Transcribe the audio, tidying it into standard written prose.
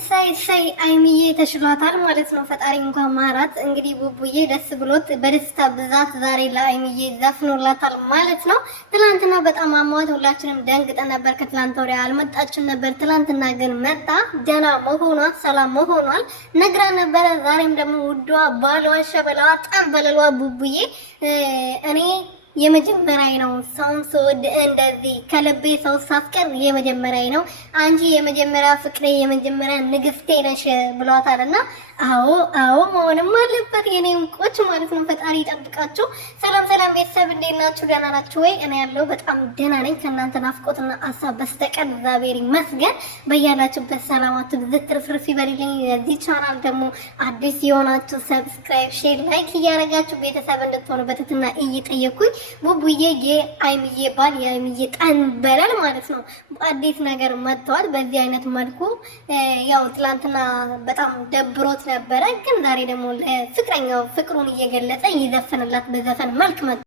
እሰይ አይሚዬ ተሽሏታል ማለት ነው። ፈጣሪ እንኳን ማራት። እንግዲህ ቡቡዬ ደስ ብሎት በደስታ ብዛት ዛሬ ለአይሚዬ ዘፍኖላታል ማለት ነው። ትላንትና በጣም አሟት፣ ሁላችንም ደንግጠን ነበር። ከትላንት ወዲያ አልመጣችም ነበር። ትላንትና ግን መጣ። ደህና መሆኗ ሰላም መሆኗል ነግራ ነበረ። ዛሬም ደግሞ ውዷ ባሏ ሸበላዋ ጠንበለሏ ቡቡዬ እኔ የመጀመሪያ ነው ሰውን ስወድ እንደዚህ ከልቤ ሰው ሳፍቀር የመጀመሪያ ነው። አንቺ የመጀመሪያ ፍቅሬ የመጀመሪያ ንግስቴ ነሽ ብሏታልና አዎ መሆንም አለበት የኔ እንቆች ማለት ነው። ፈጣሪ ይጠብቃችሁ። ሰላም ቤተሰብ እንዴት ናችሁ? ደህና ናችሁ ወይ? እኔ ያለው በጣም ደህና ነኝ። ከእናንተ ናፍቆትና አሳብ በስተቀር እግዚአብሔር ይመስገን። በያላችሁበት ሰላማችሁ ብዝት ትርፍርፍ ይበልልኝ። የዚህ ቻናል ደግሞ አዲስ የሆናችሁ ሰብስክራይብ፣ ሼር፣ ላይክ እያደረጋችሁ ቤተሰብ እንድትሆኑ በትህትና እየጠየኩኝ ቡቡዬ የአይሚዬ ባል የአይሚዬ ጠንበለል ማለት ነው አዲስ ነገር መጥቷል። በዚህ አይነት መልኩ ያው ትላንትና በጣም ደብሮት ነበረ፣ ግን ዛሬ ደግሞ ለፍቅረኛው ፍቅሩን እየገለጸ ይዘፈንላት በዘፈን መልክ መጥቷል።